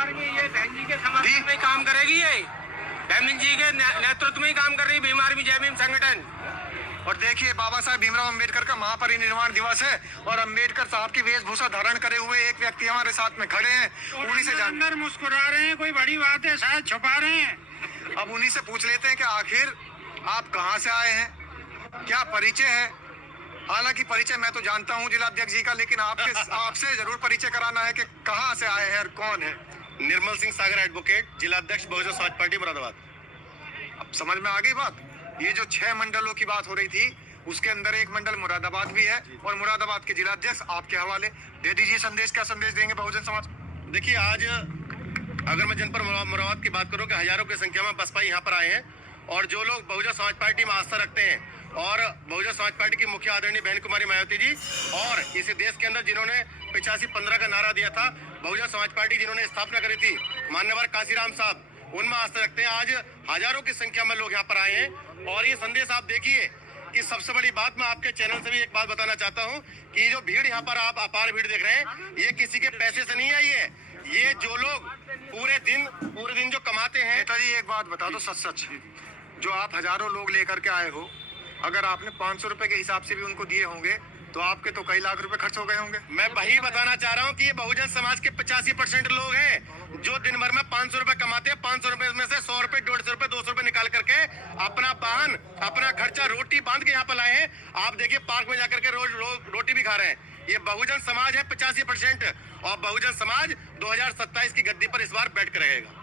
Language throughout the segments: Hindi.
आर्मी ये बहन जी के समर्थन में काम करेगी। ये बहन जी के नेतृत्व में काम कर रही भीम आर्मी जय भीम संगठन। और देखिए बाबा साहब भीमराव अंबेडकर का महापरिनिर्वाण दिवस है और अंबेडकर साहब की वेशभूषा धारण करे हुए एक व्यक्ति हमारे साथ में खड़े हैं। उन्हीं से अंदर मुस्कुरा रहे हैं, कोई बड़ी बात है शायद छुपा रहे हैं। अब उन्हीं से पूछ लेते हैं कि आखिर आप कहां से आए हैं, क्या परिचय है। हालांकि परिचय मैं तो जानता हूं जिलाध्यक्ष जी का, लेकिन आपसे जरूर परिचय कराना है कि कहां से आए हैं और कौन है। निर्मल सिंह सागर एडवोकेट, जिलाध्यक्ष बहुजन समाज पार्टी मुरादाबाद। अब समझ में आ गई बात। ये जो 6 मंडलों की बात हो रही थी उसके अंदर एक मंडल मुरादाबाद भी है और मुरादाबाद के जिलाध्यक्ष आपके हवाले। दे दीजिए संदेश, क्या संदेश देंगे बहुजन समाज। देखिए आज अगर मैं जनपद मुरादाबाद की बात करूं कि हजारों की संख्या में बसपा यहाँ पर आए हैं और जो लोग बहुजन समाज पार्टी में आस्था रखते हैं और बहुजन समाज पार्टी की मुख्य आदरणीय बहन कुमारी मायावती जी और इस देश के अंदर जिन्होंने 85-15 का नारा दिया था, बहुजन समाज पार्टी जिन्होंने स्थापना करी थी मान्यवर काशीराम साहब, उनमें आस्था रखते हैं। आज हजारों की संख्या में लोग यहाँ पर आए हैं और ये संदेश आप देखिए कि सबसे बड़ी बात मैं आपके चैनल से भी एक बात बताना चाहता हूँ कि जो भीड़ यहाँ पर आप अपार भीड़ देख रहे हैं ये किसी के पैसे से नहीं आई है। ये जो लोग पूरे दिन जो कमाते हैं। नेताजी एक बात बता दो सच, जो आप हजारों लोग लेकर के आए हो, अगर आपने 500 रुपए के हिसाब से भी उनको दिए होंगे तो आपके तो कई लाख रुपए खर्च हो गए होंगे। मैं वही बताना चाह रहा हूँ कि ये बहुजन समाज के 85% लोग हैं जो दिन भर में 500 रुपए कमाते हैं। 500 रुपए में से 100 रुपए, 150 रुपए, 200 रुपए निकाल करके अपना वाहन, अपना खर्चा, रोटी बांध के यहाँ पर लाए हैं। आप देखिए पार्क में जाकर के रोज रोटी भी खा रहे हैं। ये बहुजन समाज है 85% और बहुजन समाज 2027 की गद्दी पर इस बार बैठ कर रहेगा।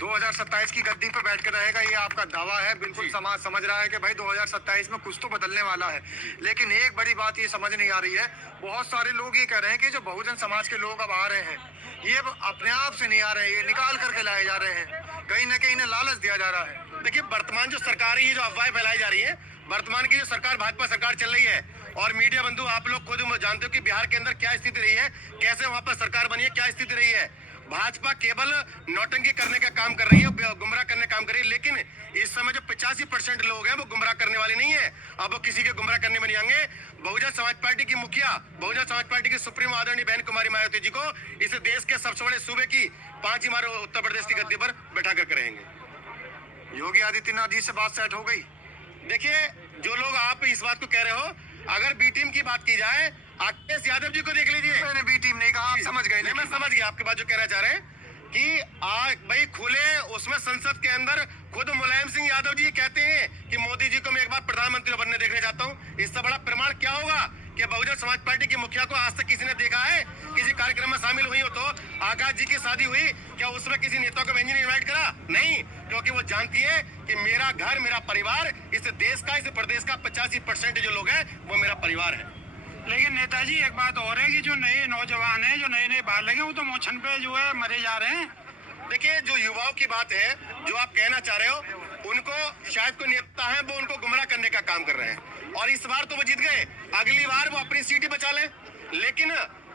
2027 की गद्दी पर बैठ कर रहेगा, ये आपका दावा है। बिल्कुल समाज समझ रहा है कि भाई 2027 में कुछ तो बदलने वाला है। लेकिन एक बड़ी बात ये समझ नहीं आ रही है, बहुत सारे लोग ये कह रहे हैं कि जो बहुजन समाज के लोग अब आ रहे हैं ये अपने आप से नहीं आ रहे हैं, ये निकाल करके लाए जा रहे हैं। कहीं ना कहीं इन्हें लालच दिया जा रहा है। देखिए वर्तमान जो सरकार है, ये जो अफवाहें फैलाई जा रही है, वर्तमान की जो सरकार भाजपा सरकार चल रही है और मीडिया बंधु आप लोग खुद जानते हो कि बिहार के अंदर क्या स्थिति रही है, कैसे वहां पर सरकार बनी है, क्या स्थिति रही है। भाजपा केवल नौटंकी करने का काम कर रही है, गुमराह करने का काम कर रही है। लेकिन इस समय जो 85% लोग हैं वो गुमराह करने वाले नहीं है। अब वो किसी के गुमराह करने में नहीं आएंगे। बहुजन समाज पार्टी की मुखिया, बहुजन समाज पार्टी की सुप्रीम आदरणीय बहन कुमारी मायावती जी को इस देश के सबसे बड़े सूबे की 5 ही उत्तर प्रदेश की गद्दी पर बैठा कर रहेंगे। योगी आदित्यनाथ जी से बात सेट हो गई। देखिए जो लोग आप इस बात को कह रहे हो, अगर बी टीम की बात की जाए अखिलेश यादव जी को देख लीजिए। मैंने बी टीम नहीं कहा, आप समझ गए। मैं समझ गया आपकी बात जो कहना चाह रहे हैं कि भाई खुले उसमें संसद के अंदर खुद मुलायम सिंह यादव जी कहते हैं कि मोदी जी को मैं एक बार प्रधानमंत्री बनने देखने जाता हूं। इससे बड़ा प्रमाण क्या होगा कि बहुजन समाज पार्टी की मुखिया को आज तक किसी ने देखा है किसी कार्यक्रम में शामिल हुई हो? तो आकाश जी की शादी हुई, क्या उसमें किसी नेता को बहन जी ने इन्वाइट करा? नहीं, क्योंकि वो जानती है कि मेरा घर, मेरा परिवार, इस देश का, इस प्रदेश का 85% जो लोग हैं वो मेरा परिवार है। लेकिन नेताजी एक बात और है कि जो नए नौजवान हैं, जो नए बालक हैं, वो तो मोछन पे जो है मरे जा रहे हैं। देखिए जो युवाओं की बात है, जो आप कहना चाह रहे हो, उनको शायद कोई नेता है वो उनको गुमराह करने का काम कर रहे हैं और इस बार तो वो जीत गए, अगली बार वो अपनी सीट ही बचा लें। लेकिन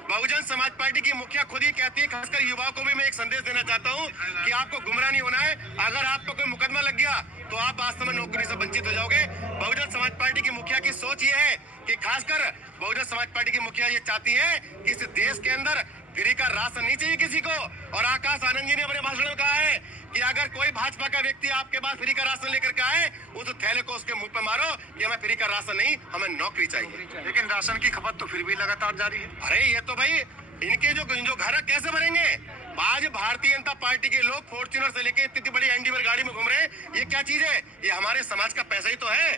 बहुजन समाज पार्टी की मुखिया खुद ही कहती है, खासकर युवाओं को भी मैं एक संदेश देना चाहता हूं कि आपको गुमराह नहीं होना है। अगर आप पर कोई मुकदमा लग गया तो आप वास्तव में नौकरी से वंचित हो जाओगे। बहुजन समाज पार्टी की मुखिया की सोच ये है कि खासकर बहुजन समाज पार्टी की मुखिया ये चाहती है कि इस देश के अंदर फ्री का राशन नहीं चाहिए किसी को। और आकाश आनंद जी ने अपने भाषण में कहा है कि अगर कोई भाजपा का व्यक्ति आपके पास फ्री का राशन लेकर के आए, उस थैले को उसके मुंह पे मारो कि हमें फ्री का राशन नहीं, हमें नौकरी चाहिए। लेकिन राशन की खपत तो फिर भी लगातार जारी है। अरे ये तो भाई इनके जो घर कैसे भरेंगे? आज भारतीय जनता पार्टी के लोग फॉर्च्यूनर से लेके इतनी बड़ी एनडीवर गाड़ी में घूम रहे हैं, ये क्या चीज है? ये हमारे समाज का पैसा ही तो है।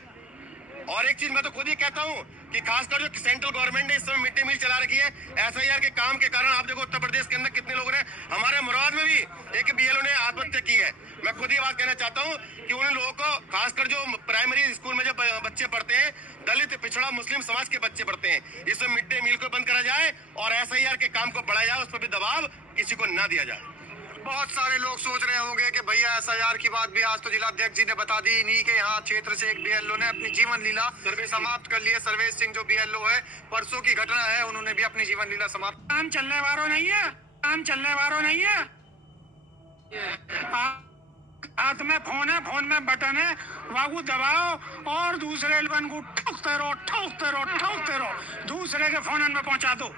और एक चीज मैं तो खुद ही कहता हूँ कि खासकर जो सेंट्रल गवर्नमेंट ने इस समय मिड डे मील चला रखी है, एसआईआर के काम के कारण आप देखो उत्तर प्रदेश के अंदर कितने लोग हैं। हमारे मुराद में भी एक बीएलओ ने आत्महत्या की है। मैं खुद ही बात कहना चाहता हूँ कि उन लोगों को, खासकर जो प्राइमरी स्कूल में जो बच्चे पढ़ते हैं, दलित, पिछड़ा, मुस्लिम समाज के बच्चे पढ़ते हैं, इसमें मिड डे मील को बंद करा जाए और एसआईआर के काम को बढ़ाया जाए, उस पर भी दबाव किसी को ना दिया जाए। बहुत सारे लोग सोच रहे होंगे कि भैया एसआईआर की बात भी आज तो जिलाध्यक्ष जी ने बता दी। इन्हीं के यहाँ क्षेत्र से एक बीएलओ ने अपनी जीवन लीला समाप्त कर ली है। सर्वेश सिंह जो बीएलओ है, परसों की घटना है, उन्होंने भी अपनी जीवन लीला समाप्त। काम चलने वालों नहीं है, काम चलने वालों नहीं है। हाथ में फोन है, फोन में बटन है, वागू दबाओ और दूसरे लोगों को ठोकते रहो, ठोकते रहो, ठोकते रहो, दूसरे के फोन में पहुंचा दो।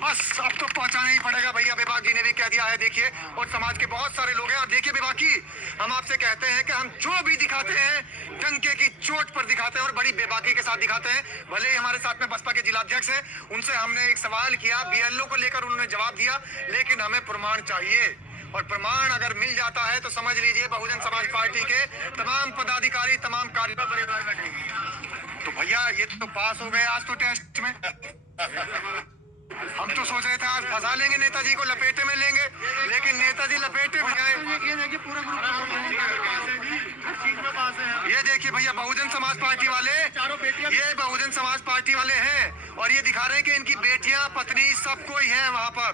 बस अब तो पहुंचाना ही पड़ेगा भैया। विभाग जी ने भी कह दिया है देखिए, और समाज के बहुत सारे लोग हैं। और देखिए बेबाकी, हम आपसे कहते हैं कि हम जो भी दिखाते हैं डंके की चोट पर दिखाते हैं और बड़ी बेबाकी के साथ दिखाते हैं। भले ही हमारे साथ में बसपा के जिलाध्यक्ष हैं, उनसे हमने एक सवाल किया बीएलओ को लेकर, उन्होंने जवाब दिया, लेकिन हमें प्रमाण चाहिए। और प्रमाण अगर मिल जाता है तो समझ लीजिए बहुजन समाज पार्टी के तमाम पदाधिकारी, तमाम तो भैया ये तो पास हो गए आज तो टेस्ट में। हम तो सोच रहे थे आज फंसा लेंगे नेताजी को, लपेटे में लेंगे, लेकिन नेताजी लपेटे में गए। ये देखिए भैया बहुजन समाज पार्टी वाले, ये बहुजन समाज पार्टी वाले हैं और ये दिखा रहे हैं कि इनकी बेटियां, पत्नी सब कोई है वहां पर।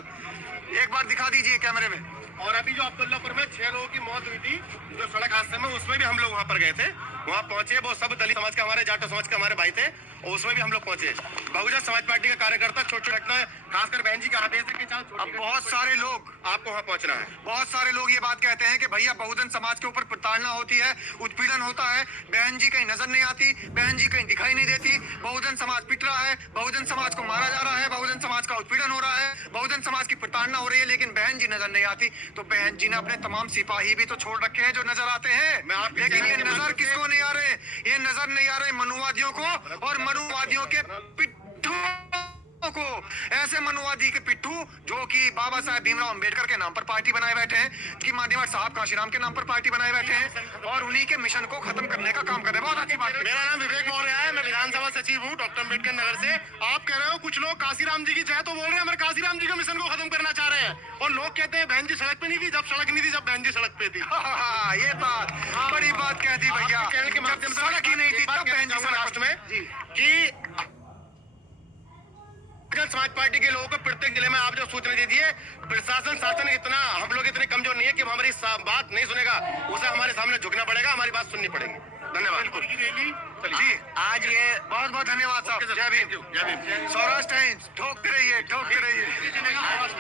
एक बार दिखा दीजिए कैमरे में। और अभी जो अब्दुल्लापुर में 6 लोगों की मौत हुई थी जो सड़क हादसे में, उसमें भी हम लोग वहां पर गए थे। वहां पहुंचे, वो सब दलित समाज के, हमारे जाटो समाज के हमारे भाई थे, और उसमें भी हम लोग पहुंचे। बहुजन समाज पार्टी का कार्यकर्ता छोटे छोटे घटना, खासकर बहन जी का आदेश है कि अब बहुत सारे लोग, आपको वहां पहुंचना है। बहुत सारे लोग ये बात कहते हैं कि भैया बहुजन समाज के ऊपर प्रताड़ना होती है, उत्पीड़न होता है, बहन जी कहीं नजर नहीं आती, बहन जी कहीं दिखाई नहीं देती, बहुजन समाज पिट रहा है, बहुजन समाज को मारा जा रहा है, बहुजन समाज का उत्पीड़न हो रहा है, बहुजन समाज की प्रताड़ना हो रही है, लेकिन बहन जी नजर नहीं आती। तो बहन जी ने अपने तमाम सिपाही भी तो छोड़ रखे हैं जो नजर आते हैं, लेकिन ये नजर किसको नहीं आ रहे? ये नजर नहीं आ रहे मनुवादियों को और मनुवादियों के पिट्ठू को। ऐसे मनुवादी के पिट्ठू जो कि बाबा साहेब भीमराव अंबेडकर के नाम पर पार्टी बनाए बैठे हैं, कि मान्यवर साहब काशीराम के नाम पर पार्टी बनाए बैठे हैं और उन्हीं के मिशन को खत्म करने का काम कर रहे हैं। बहुत अच्छी बात है। मेरा नाम विवेक मौर्य है, मैं विधानसभा सचिव हूँ डॉक्टर अम्बेडकर नगर से। आप कह रहे हो कुछ लोग काशीराम जी की जय तो बोल रहे हैं, हमारे काशीराम जी के मिशन को खत्म करना चाह रहे हैं, और लोग कहते हैं बहन जी सड़क पे नहीं थी, जब सड़क नहीं थी, जब बहन जी सड़क पे थी। ये बात बड़ी बात कह दी भैया, कहने के माध्यम से सड़क ही नहीं थी तब बहन जी सड़क राष्ट्र में कि बहुजन समाज पार्टी के लोगों को प्रत्येक जिले में आप जो सूचना दे दिए, प्रशासन शासन इतना, हम लोग इतने कमजोर नहीं है कि हमारी बात नहीं सुनेगा, उसे हमारे सामने झुकना पड़ेगा, हमारी बात सुननी पड़ेगी। धन्यवाद जी। आज ये बहुत बहुत धन्यवाद साहब। जय भीम। जय भीम। सौराष्ट्र टाइम्स ठोकते रहिए, ठोकते रहिए।